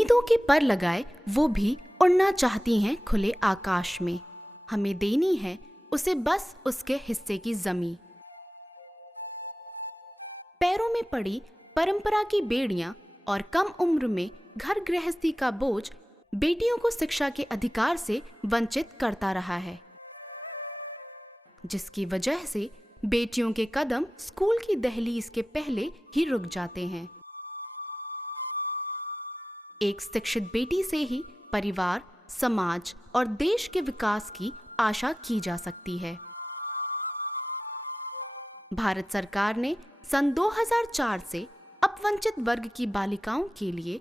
उम्मीदों के पर लगाए वो भी उड़ना चाहती हैं खुले आकाश में। हमें देनी है उसे बस उसके हिस्से की जमीन। पैरों में पड़ी परंपरा की बेड़ियां और कम उम्र में घर गृहस्थी का बोझ बेटियों को शिक्षा के अधिकार से वंचित करता रहा है, जिसकी वजह से बेटियों के कदम स्कूल की दहलीज के पहले ही रुक जाते हैं। एक शिक्षित बेटी से ही परिवार, समाज और देश के विकास की आशा की जा सकती है। भारत सरकार ने सन 2004 से अपवंचित वर्ग की बालिकाओं के लिए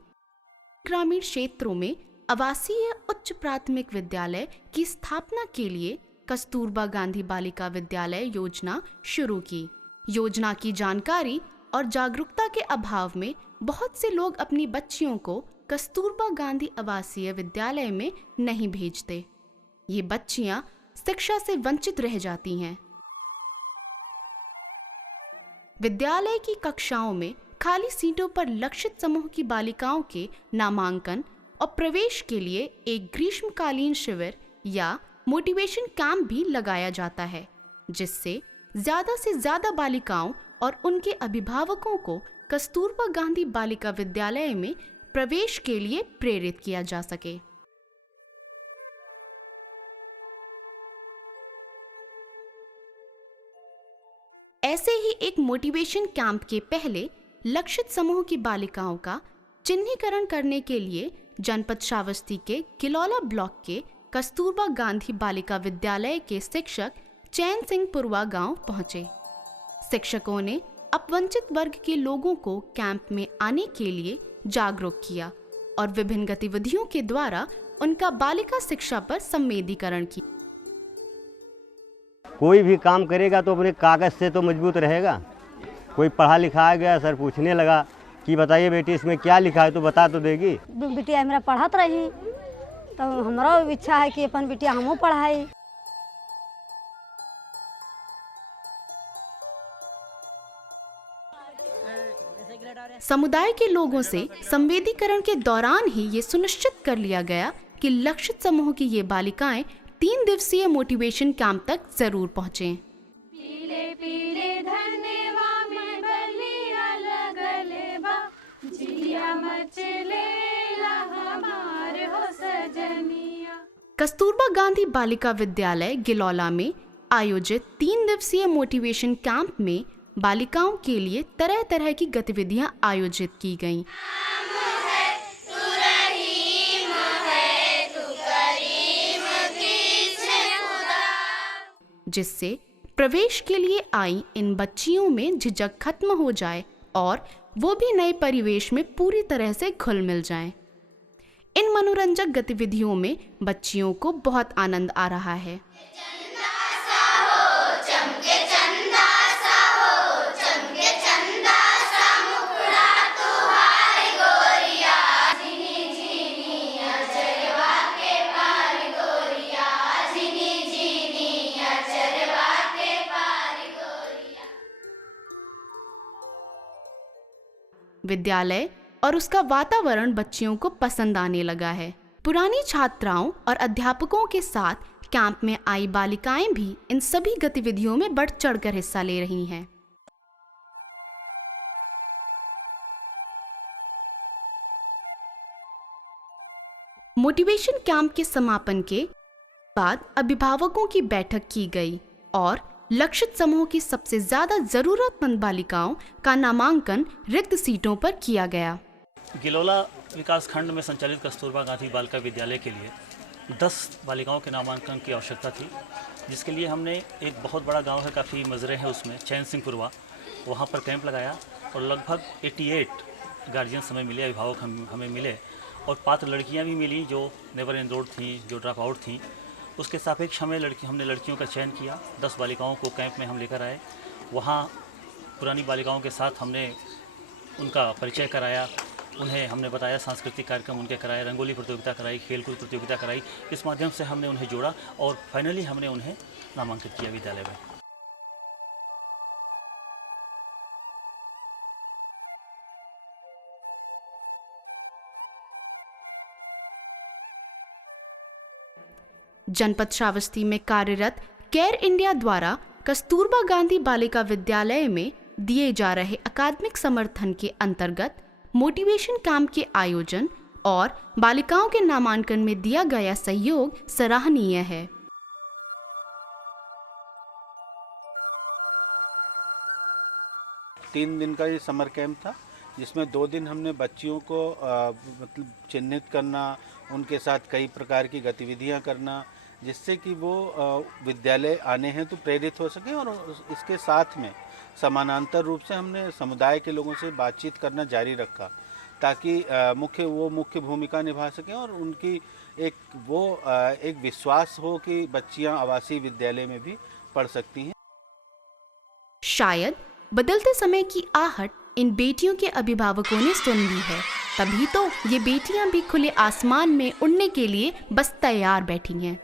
ग्रामीण क्षेत्रों में आवासीय उच्च प्राथमिक विद्यालय की स्थापना के लिए कस्तूरबा गांधी बालिका विद्यालय योजना शुरू की। योजना की जानकारी और जागरूकता के अभाव में बहुत से लोग अपनी बच्चियों को कस्तूरबा गांधी आवासीय विद्यालय में नहीं भेजते। ये बच्चियां शिक्षा से वंचित रह जाती हैं। विद्यालय की कक्षाओं में खाली सीटों पर लक्षित समूह की बालिकाओं के नामांकन और प्रवेश के लिए एक ग्रीष्मकालीन शिविर या मोटिवेशन कैंप भी लगाया जाता है, जिससे ज्यादा से ज्यादा बालिकाओं और उनके अभिभावकों को कस्तूरबा गांधी बालिका विद्यालय में प्रवेश के लिए प्रेरित किया जा सके। ऐसे ही एक मोटिवेशन कैंप के पहले लक्षित समूह की बालिकाओं का चिन्हीकरण करने के लिए जनपद श्रावस्ती के गिलौला ब्लॉक के कस्तूरबा गांधी बालिका विद्यालय के शिक्षक चैन सिंह पुरवा गांव पहुंचे। शिक्षकों ने अपवंचित वर्ग के लोगों को कैंप में आने के लिए जागरूक किया और विभिन्न गतिविधियों के द्वारा उनका बालिका शिक्षा पर संवेदीकरण किया। कोई भी काम करेगा तो अपने कागज से तो मजबूत रहेगा। कोई पढ़ा लिखा गया, सर पूछने लगा कि बताइए बेटी इसमें क्या लिखा है, तो बता तो देगी। बिटिया मेरा पढ़त रही तो हमारा इच्छा है कि अपन बिटिया हमहू पढ़ाई। समुदाय के लोगों से संवेदीकरण के दौरान ही ये सुनिश्चित कर लिया गया कि लक्षित समूह की ये बालिकाएं 3 दिवसीय मोटिवेशन कैंप तक जरूर पहुंचें। पीले पीले धनवा में बलिया लगलबा, जिया मचलेला हमार हो सजनिया। कस्तूरबा गांधी बालिका विद्यालय गिलौला में आयोजित 3 दिवसीय मोटिवेशन कैंप में बालिकाओं के लिए तरह तरह की गतिविधियां आयोजित की गईं। जिससे प्रवेश के लिए आई इन बच्चियों में झिझक खत्म हो जाए और वो भी नए परिवेश में पूरी तरह से घुल मिल जाएं। इन मनोरंजक गतिविधियों में बच्चियों को बहुत आनंद आ रहा है। विद्यालय और उसका वातावरण बच्चियों को पसंद आने लगा है। पुरानी छात्राओं और अध्यापकों के साथ कैंप में आई बालिकाएं भी इन सभी गतिविधियों में बढ़ चढ़कर हिस्सा ले रही हैं। मोटिवेशन कैंप के समापन के बाद अभिभावकों की बैठक की गई और लक्षित समूह की सबसे ज्यादा जरूरतमंद बालिकाओं का नामांकन रिक्त सीटों पर किया गया। गिलौला विकास खंड में संचालित कस्तूरबा गांधी बालिका विद्यालय के लिए 10 बालिकाओं के नामांकन की आवश्यकता थी, जिसके लिए हमने एक बहुत बड़ा गांव है, काफ़ी मजरे हैं उसमें, चैन सिंह पुरवा, वहाँ पर कैंप लगाया और लगभग 88 गार्जियंस हमें मिले, अभिभावक हमें मिले और पात्र लड़कियाँ भी मिली जो नेवर एनरोल्ड थी, जो ड्रॉप आउट थी। उसके सापेक्ष हमने लड़कियों का चयन किया। 10 बालिकाओं को कैंप में हम लेकर आए। वहाँ पुरानी बालिकाओं के साथ हमने उनका परिचय कराया, उन्हें हमने बताया, सांस्कृतिक कार्यक्रम उनके कराए, रंगोली प्रतियोगिता कराई, खेलकूद प्रतियोगिता कराई। इस माध्यम से हमने उन्हें जोड़ा और फाइनली हमने उन्हें नामांकित किया विद्यालय में। जनपद श्रावस्ती में कार्यरत केयर इंडिया द्वारा कस्तूरबा गांधी बालिका विद्यालय में दिए जा रहे अकादमिक समर्थन के अंतर्गत मोटिवेशन कैंप के आयोजन और बालिकाओं के नामांकन में दिया गया सहयोग सराहनीय है। तीन दिन का ये समर कैंप था, जिसमें 2 दिन हमने बच्चियों को मतलब चिन्हित करना, उनके साथ कई प्रकार की गतिविधियां करना, जिससे कि वो विद्यालय आने हैं तो प्रेरित हो सकें। और इसके साथ में समानांतर रूप से हमने समुदाय के लोगों से बातचीत करना जारी रखा, ताकि मुख्य भूमिका निभा सकें और उनकी एक विश्वास हो कि बच्चियां आवासीय विद्यालय में भी पढ़ सकती हैं। शायद बदलते समय की आहट इन बेटियों के अभिभावकों ने सुन ली है, तभी तो ये बेटियां भी खुले आसमान में उड़ने के लिए बस तैयार बैठी हैं।